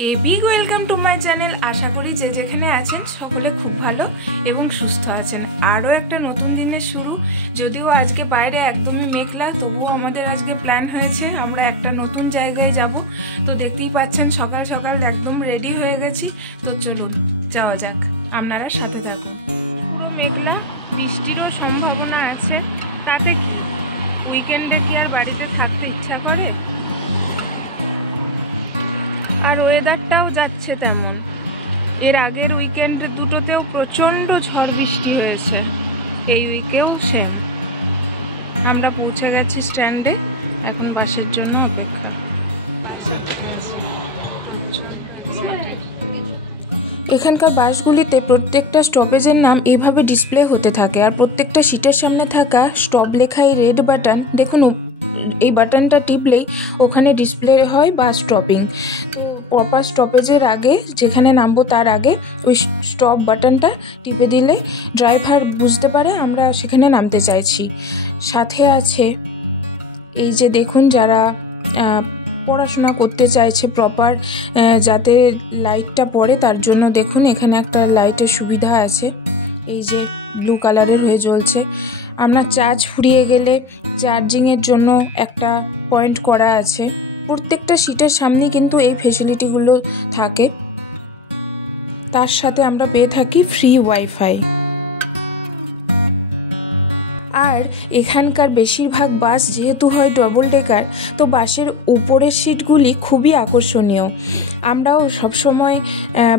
A big welcome to my channel. আশা করি যে যেখানে আছেন সকলে খুব ভালো এবং সুস্থ আছেন। আরও একটা নতুন দিনের শুরু। যদিও আজকে বাইরে একদমই মেঘলা, তবুও আমাদের আজকে প্ল্যান হয়েছে আমরা একটা নতুন জায়গায় যাব। তো দেখতেই পাচ্ছেন সকাল সকাল একদম রেডি হয়ে গেছি। তো চলুন যাওয়া যাক, আপনারা সাথে থাকুন। পুরো মেঘলা, বৃষ্টিরও সম্ভাবনা আছে। তাতে কি, উইকেন্ডে কি আর বাড়িতে থাকতে ইচ্ছা করে? আর ওয়েদারটাও যাচ্ছে তেমন। এর আগের উইকেন্ড দুটোতেও প্রচণ্ড ঝড় বৃষ্টি হয়েছে, এই উইকেও সেম। আমরা পৌঁছে গেছি স্ট্যান্ডে, এখন বাসের জন্য অপেক্ষা। এখানকার বাসগুলিতে প্রত্যেকটা স্টপেজের নাম এইভাবে ডিসপ্লে হতে থাকে, আর প্রত্যেকটা সিটের সামনে থাকা স্টপ লেখা এই রেড বাটন, দেখুন এই বাটনটা টিপলেই ওখানে ডিসপ্লে হয় বাস স্টপিং। তো প্রপার স্টপেজের আগে, যেখানে নামবো তার আগে ওই স্টপ বাটনটা টিপে দিলে ড্রাইভার বুঝতে পারে আমরা সেখানে নামতে চাইছি। সাথে আছে এই যে দেখুন, যারা পড়াশোনা করতে চাইছে প্রপার যাতে লাইটটা পড়ে, তার জন্য দেখুন এখানে একটা লাইটের সুবিধা আছে, এই যে ব্লু কালারের হয়ে জ্বলছে। আমরা চার্জ ফুরিয়ে গেলে চার্জিংয়ের জন্য একটা পয়েন্ট করা আছে। প্রত্যেকটা সিটের সামনে কিন্তু এই ফেসিলিটিগুলো থাকে। তার সাথে আমরা পেয়ে থাকি ফ্রি ওয়াইফাই। আর এখানকার বেশিরভাগ বাস যেহেতু হয় ডবল ডেকার, তো বাসের উপরের সিটগুলি খুবই আকর্ষণীয়। আমরাও সবসময়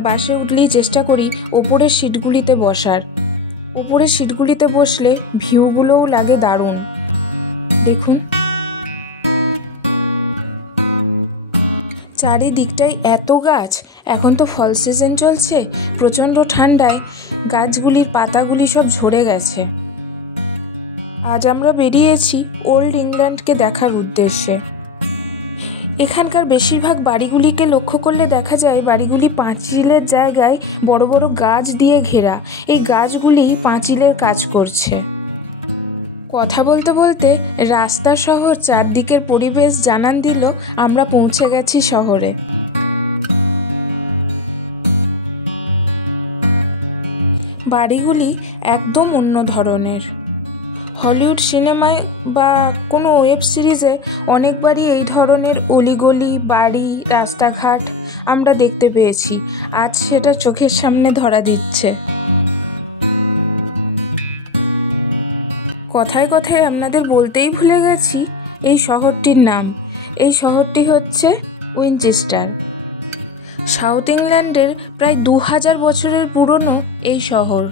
বাসে উঠলেই চেষ্টা করি ওপরের সিটগুলিতে বসার। ওপরের সিটগুলিতে বসলে ভিউগুলোও লাগে দারুণ। দেখুন চারিদিকটাই এত গাছ। এখন তো ফল সিজন চলছে, প্রচণ্ড ঠান্ডায় গাছগুলির পাতাগুলি সব ঝরে গেছে। আজ আমরা বেরিয়েছি ওল্ড ইংল্যান্ডকে দেখার উদ্দেশ্যে। এখানকার বেশিরভাগ বাড়িগুলিকে লক্ষ্য করলে দেখা যায় বাড়িগুলি পাঁচিলের জায়গায় বড় বড় গাছ দিয়ে ঘেরা। এই গাছগুলি পাঁচিলের কাজ করছে। কথা বলতে বলতে রাস্তা শহর চারদিকের পরিবেশ জানান দিল আমরা পৌঁছে গেছি শহরে। বাড়িগুলি একদম অন্য ধরনের। হলিউড সিনেমায় বা কোনো ওয়েব সিরিজে অনেকবারই এই ধরনের অলিগলি বাড়ি রাস্তাঘাট আমরা দেখতে পেয়েছি, আজ সেটা চোখের সামনে ধরা দিচ্ছে। কথায় কথায় আপনাদের বলতেই ভুলে গেছি এই শহরটির নাম। এই শহরটি হচ্ছে উইনচেস্টার। সাউথ ইংল্যান্ডের প্রায় 2000 বছরের পুরনো এই শহর।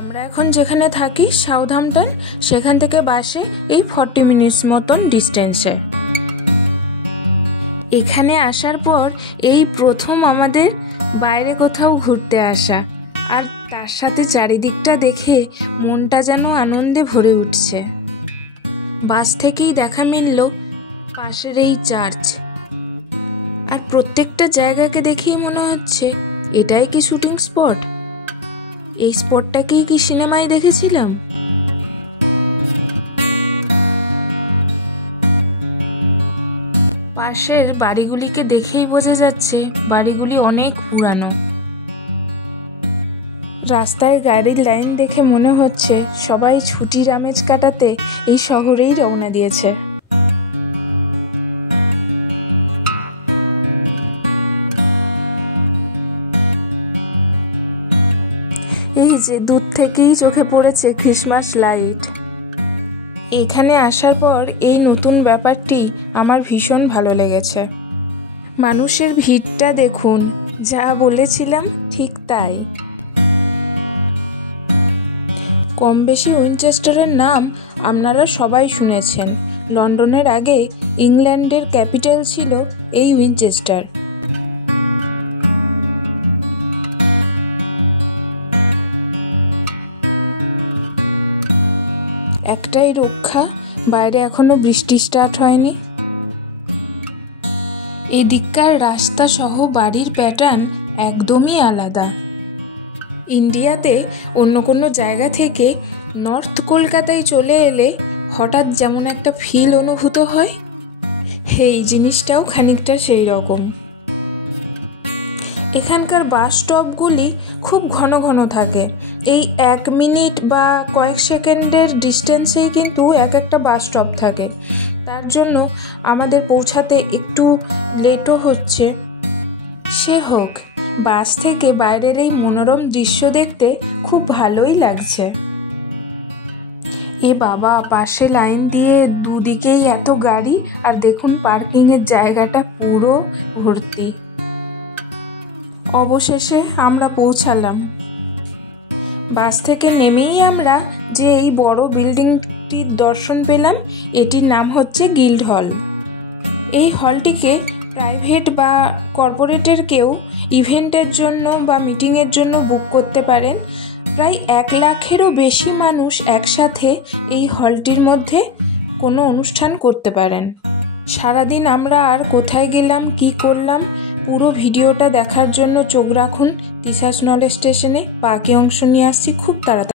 আমরা এখন যেখানে থাকি সাউথহ্যাম্পটন, সেখান থেকে বাসে এই 40 মিনিটস মতন ডিস্টেন্সে। এখানে আসার পর এই প্রথম আমাদের বাইরে কোথাও ঘুরতে আসা, আর তার সাথে চারিদিকটা দেখে মনটা যেন আনন্দে ভরে উঠছে। বাস থেকেই দেখা মিলল পাশের এই চার্চ, আর প্রত্যেকটা জায়গাকে দেখেই মনে হচ্ছে এটাই কি শুটিং স্পট। এই স্পটটাকেই কি সিনেমায় দেখেছিলাম। পাশের বাড়িগুলিকে দেখেই বোঝা যাচ্ছে বাড়িগুলি অনেক পুরানো। রাস্তায় গাড়ির লাইন দেখে মনে হচ্ছে সবাই ছুটির আমেজ কাটাতে এই শহরেই রওনা দিয়েছে। এই যে দূর থেকেই চোখে পড়েছে ক্রিসমাস লাইট। এখানে আসার পর এই নতুন ব্যাপারটি আমার ভীষণ ভালো লেগেছে। মানুষের ভিড়টা দেখুন, যা বলেছিলাম ঠিক তাই। কম বেশি উইনচেস্টারের নাম আপনারা সবাই শুনেছেন। লন্ডনের আগে ইংল্যান্ডের ক্যাপিটাল ছিল এই উইনচেস্টার। একটাই রক্ষা, বাইরে এখনো বৃষ্টি স্টার্ট হয়নি। এই দিককার রাস্তা সহ বাড়ির প্যাটার্ন একদমই আলাদা। ইন্ডিয়াতে অন্য কোনো জায়গা থেকে নর্থ কলকাতায় চলে এলে হঠাৎ যেমন একটা ফিল অনুভূত হয়, এই জিনিসটাও খানিকটা সেই রকম। এখানকার বাস স্টপগুলি খুব ঘন ঘন থাকে। এই 1 মিনিট বা কয়েক সেকেন্ডের ডিস্টেন্সেই কিন্তু একটা বাস স্টপ থাকে। তার জন্য আমাদের পৌঁছাতে একটু লেটও হচ্ছে। সে হোক, বাস থেকে বাইরের এই মনোরম দৃশ্য দেখতে খুব ভালোই লাগছে। এ বাবা, পাশে লাইন দিয়ে দুদিকেই এত গাড়ি, আর দেখুন পার্কিংয়ের জায়গাটা পুরো ভর্তি। অবশেষে আমরা পৌঁছালাম। বাস থেকে নেমেই আমরা যে এই বড় বিল্ডিংটির দর্শন পেলাম, এটির নাম হচ্ছে গিল্ড হল। এই হলটিকে প্রাইভেট বা কর্পোরেটের কেউ ইভেন্টের জন্য বা মিটিংয়ের জন্য বুক করতে পারেন। প্রায় 1 লাখেরও বেশি মানুষ একসাথে এই হলটির মধ্যে কোনো অনুষ্ঠান করতে পারেন। সারাদিন আমরা আর কোথায় গেলাম, কি করলাম, পুরো ভিডিওটা দেখার জন্য চোখ রাখুন তিশাস নলেজ স্টেশনে। বাকি অংশ নিয়ে আসছি খুব তাড়াতাড়ি।